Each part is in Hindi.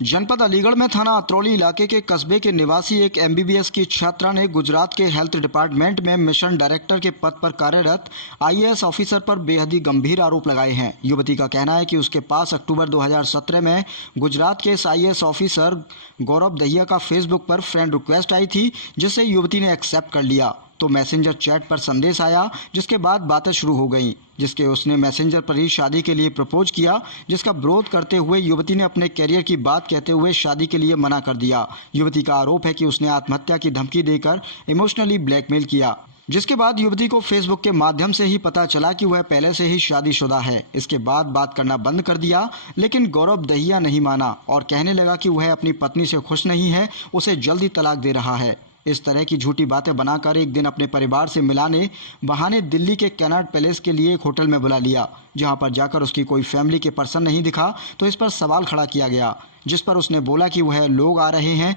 जनपद अलीगढ़ में थाना अतरौली इलाके के कस्बे के निवासी एक एमबीबीएस की छात्रा ने गुजरात के हेल्थ डिपार्टमेंट में मिशन डायरेक्टर के पद पर कार्यरत आईएएस ऑफिसर पर बेहद गंभीर आरोप लगाए हैं। युवती का कहना है कि उसके पास अक्टूबर 2017 में गुजरात के इस आईएएस ऑफिसर गौरव दहिया का फेसबुक पर फ्रेंड रिक्वेस्ट आई थी, जिसे युवती ने एक्सेप्ट कर लिया तो मैसेंजर चैट पर संदेश आया, जिसके बाद बातें शुरू हो गईं, जिसके उसने मैसेंजर पर ही शादी के लिए प्रपोज किया, जिसका विरोध करते हुए युवती ने अपने करियर की बात कहते हुए शादी के लिए मना कर दिया। युवती का आरोप है कि उसने आत्महत्या की धमकी देकर इमोशनली ब्लैकमेल किया, जिसके बाद युवती को फेसबुक के माध्यम से ही पता चला कि वह पहले से ही शादीशुदा है। इसके बाद बात करना बंद कर दिया, लेकिन गौरव दहिया नहीं माना और कहने लगा कि वह अपनी पत्नी से खुश नहीं है, उसे जल्दी तलाक दे रहा है। इस तरह की झूठी बातें बनाकर एक दिन अपने परिवार से मिलाने बहाने दिल्ली के कैनाट पैलेस के लिए एक होटल में बुला लिया, जहां पर जाकर उसकी कोई फैमिली के पर्सन नहीं दिखा तो इस पर सवाल खड़ा किया गया, जिस पर उसने बोला कि वह लोग आ रहे हैं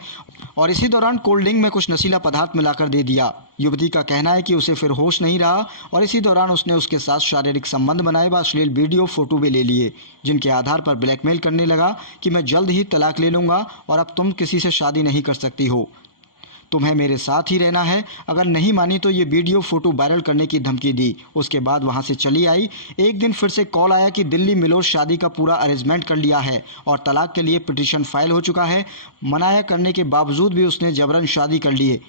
और इसी दौरान कोल्ड ड्रिंक में कुछ नशीला पदार्थ मिलाकर दे दिया। युवती का कहना है कि उसे फिर होश नहीं रहा और इसी दौरान उसने उसके साथ शारीरिक संबंध बनाए व अश्लील वीडियो फोटो भी ले लिए, जिनके आधार पर ब्लैकमेल करने लगा कि मैं जल्द ही तलाक ले लूँगा और अब तुम किसी से शादी नहीं कर सकती हो, तुम्हें मेरे साथ ही रहना है। अगर नहीं मानी तो ये वीडियो फोटो वायरल करने की धमकी दी। उसके बाद वहां से चली आई। एक दिन फिर से कॉल आया कि दिल्ली मिलो शादी का पूरा अरेंजमेंट कर लिया है और तलाक के लिए पिटीशन फाइल हो चुका है। मनाया करने के बावजूद भी उसने जबरन शादी कर ली।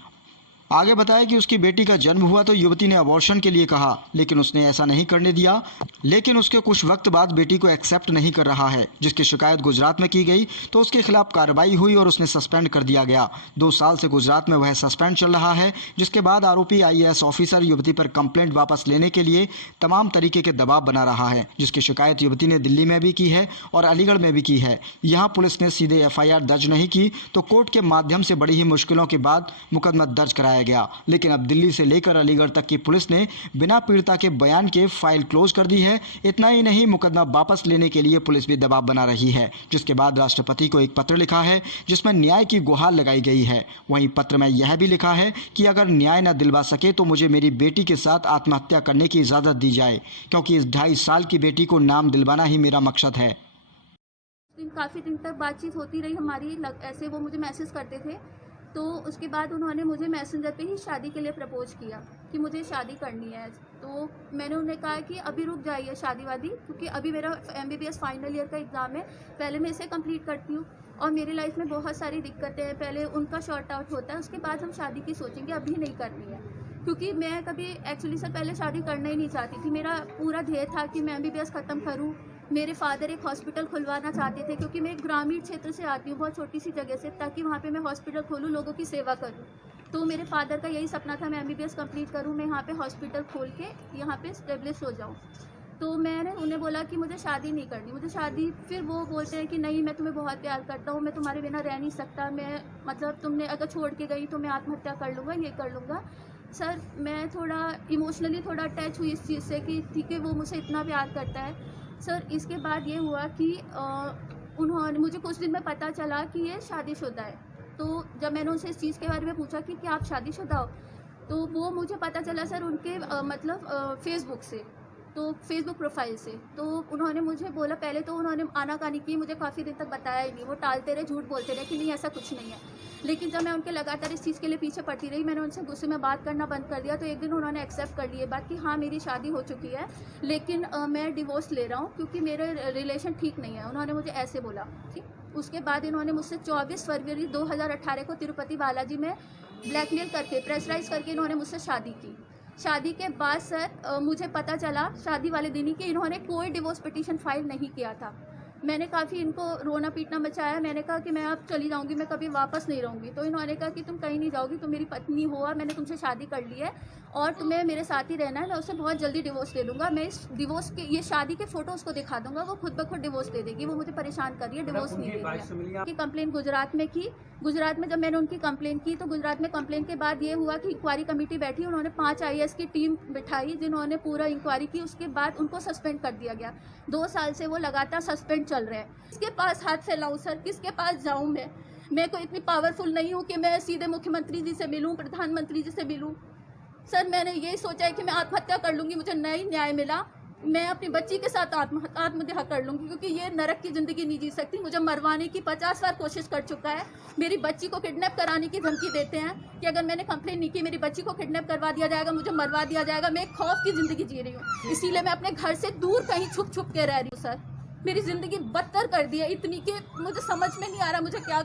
आगे बताया कि उसकी बेटी का जन्म हुआ तो युवती ने अबॉर्शन के लिए कहा, लेकिन उसने ऐसा नहीं करने दिया। लेकिन उसके कुछ वक्त बाद बेटी को एक्सेप्ट नहीं कर रहा है, जिसकी शिकायत गुजरात में की गई तो उसके खिलाफ कार्रवाई हुई और उसने सस्पेंड कर दिया गया। 2 साल से गुजरात में वह सस्पेंड चल रहा है, जिसके बाद आरोपी आईएएस ऑफिसर युवती पर कंप्लेंट वापस लेने के लिए तमाम तरीके के दबाव बना रहा है, जिसकी शिकायत युवती ने दिल्ली में भी की है और अलीगढ़ में भी की है। यहाँ पुलिस ने सीधे एफआईआर दर्ज नहीं की तो कोर्ट के माध्यम से बड़ी ही मुश्किलों के बाद मुकदमा दर्ज कराया गया। लेकिन अब दिल्ली से लेकर अलीगढ़ तक की पुलिस ने बिना पीड़िता के बयान के फाइल क्लोज कर दी है। इतना ही नहीं, मुकदमा वापस लेने के लिए पुलिस भी दबाव बना रही है, जिसके बाद राष्ट्रपति को एक पत्र लिखा है जिसमें न्याय की गुहार लगाई गई है। वहीं पत्र में यह भी लिखा है कि अगर न्याय न दिलवा सके तो मुझे मेरी बेटी के साथ आत्महत्या करने की इजाजत दी जाए, क्योंकि इस 2.5 साल की बेटी को नाम दिलवाना ही मेरा मकसद है। काफ़ी दिन तक बातचीत होती रही हमारी, ऐसे वो मुझे मैसेज करते थे। तो उसके बाद उन्होंने मुझे मैसेंजर पे ही शादी के लिए प्रपोज किया कि मुझे शादी करनी है। तो मैंने उन्हें कहा कि अभी रुक जाइए शादी वादी, क्योंकि अभी मेरा एमबीबीएस फाइनल ईयर का एग्ज़ाम है, पहले मैं इसे कंप्लीट करती हूँ और मेरी लाइफ में बहुत सारी दिक्कतें हैं। पहले उनका शॉर्ट आउट होता है, उसके बाद हम शादी की सोचेंगे, अभी नहीं करनी है। क्योंकि मैं कभी एक्चुअली सर पहले शादी करना ही नहीं चाहती थी। मेरा पूरा ध्येय था कि मैं एमबीबीएस ख़त्म करूँ। मेरे फादर एक हॉस्पिटल खुलवाना चाहते थे, क्योंकि मैं एक ग्रामीण क्षेत्र से आती हूँ, बहुत छोटी सी जगह से, ताकि वहाँ पे मैं हॉस्पिटल खोलूँ, लोगों की सेवा करूँ। तो मेरे फादर का यही सपना था, मैं एमबीबीएस कंप्लीट करूँ, मैं यहाँ पे हॉस्पिटल खोल के यहाँ पे स्टेब्लिश हो जाऊँ। तो मैंने उन्हें बोला कि मुझे शादी नहीं करनी, मुझे शादी। फिर वो बोलते हैं कि नहीं, मैं तुम्हें बहुत प्यार करता हूँ, मैं तुम्हारे बिना रह नहीं सकता, मैं मतलब तुमने अगर छोड़ के गई तो मैं आत्महत्या कर लूँगा, ये कर लूँगा। सर मैं थोड़ा इमोशनली थोड़ा अटैच हुई इस चीज़ से कि ठीक है, वो मुझे इतना प्यार करता है। सर इसके बाद ये हुआ कि उन्होंने मुझे कुछ दिन में पता चला कि ये शादीशुदा है। तो जब मैंने उनसे इस चीज़ के बारे में पूछा कि क्या आप शादीशुदा हो, तो वो मुझे पता चला सर उनके फेसबुक से, तो फेसबुक प्रोफाइल से। तो उन्होंने मुझे बोला, पहले तो उन्होंने आनाकानी की, मुझे काफ़ी दिन तक बताया ही नहीं, वो टालते रहे, झूठ बोलते रहे कि नहीं ऐसा कुछ नहीं है। लेकिन जब मैं उनके लगातार इस चीज़ के लिए पीछे पड़ती रही, मैंने उनसे गुस्से में बात करना बंद कर दिया। तो एक दिन उन्होंने एक्सेप्ट कर लिए बात कि हाँ मेरी शादी हो चुकी है, लेकिन मैं डिवोर्स ले रहा हूँ क्योंकि मेरे रिलेशन ठीक नहीं है, उन्होंने मुझे ऐसे बोला। ठीक, उसके बाद इन्होंने मुझसे 24 फरवरी 2018 को तिरुपति बालाजी में ब्लैकमेल करके, प्रेशराइज करके इन्होंने मुझसे शादी की। शादी के बाद सर मुझे पता चला शादी वाले दिन ही कि इन्होंने कोई डिवोर्स पिटीशन फाइल नहीं किया था। मैंने काफ़ी इनको रोना पीटना मचाया, मैंने कहा कि मैं अब चली जाऊंगी, मैं कभी वापस नहीं रहूंगी। तो इन्होंने कहा कि तुम कहीं नहीं जाओगी, तुम मेरी पत्नी हो और मैंने तुमसे शादी कर ली है और तुम्हें मेरे साथ ही रहना है, मैं उससे बहुत जल्दी डिवोर्स ले लूँगा। मैं इस डिवोर्स के, ये शादी के फ़ोटो उसको दिखा दूंगा, वो खुद ब खुद डिवोर्स दे देगी, वो मुझे परेशान कर रही है, डिवोर्स नहीं दे रही है। कंप्लेन गुजरात में की। गुजरात में जब मैंने उनकी कंप्लेन की तो गुजरात में कंप्लेन के बाद ये हुआ कि इंक्वायरी कमेटी बैठी, उन्होंने 5 आईएएस की टीम बिठाई जिन्होंने पूरा इंक्वायरी की। उसके बाद उनको सस्पेंड कर दिया गया। 2 साल से वो लगातार सस्पेंड चल रहे हैं। किसके पास हाथ फैलाऊं सर, किसके पास जाऊं मैं कोई इतनी पावरफुल नहीं हूं कि मैं सीधे मुख्यमंत्री जी से मिलूं, प्रधानमंत्री जी से मिलूं। सर मैंने यही सोचा है कि मैं आत्महत्या कर लूंगी, मुझे नहीं न्याय मिला मैं अपनी बच्ची के साथ आत्महत्या कर लूंगी, क्योंकि ये नरक की ज़िंदगी नहीं जी सकती। मुझे मरवाने की 50 बार कोशिश कर चुका है। मेरी बच्ची को किडनैप कराने की धमकी देते हैं कि अगर मैंने कंप्लेंट नहीं की मेरी बच्ची को किडनैप करवा दिया जाएगा, मुझे मरवा दिया जाएगा। मैं एक खौफ की ज़िंदगी जी रही हूँ, इसीलिए मैं अपने घर से दूर कहीं छुप छुप के रह रही हूँ। सर, मेरी ज़िंदगी बदतर कर दी है इतनी कि मुझे समझ में नहीं आ रहा मुझे क्या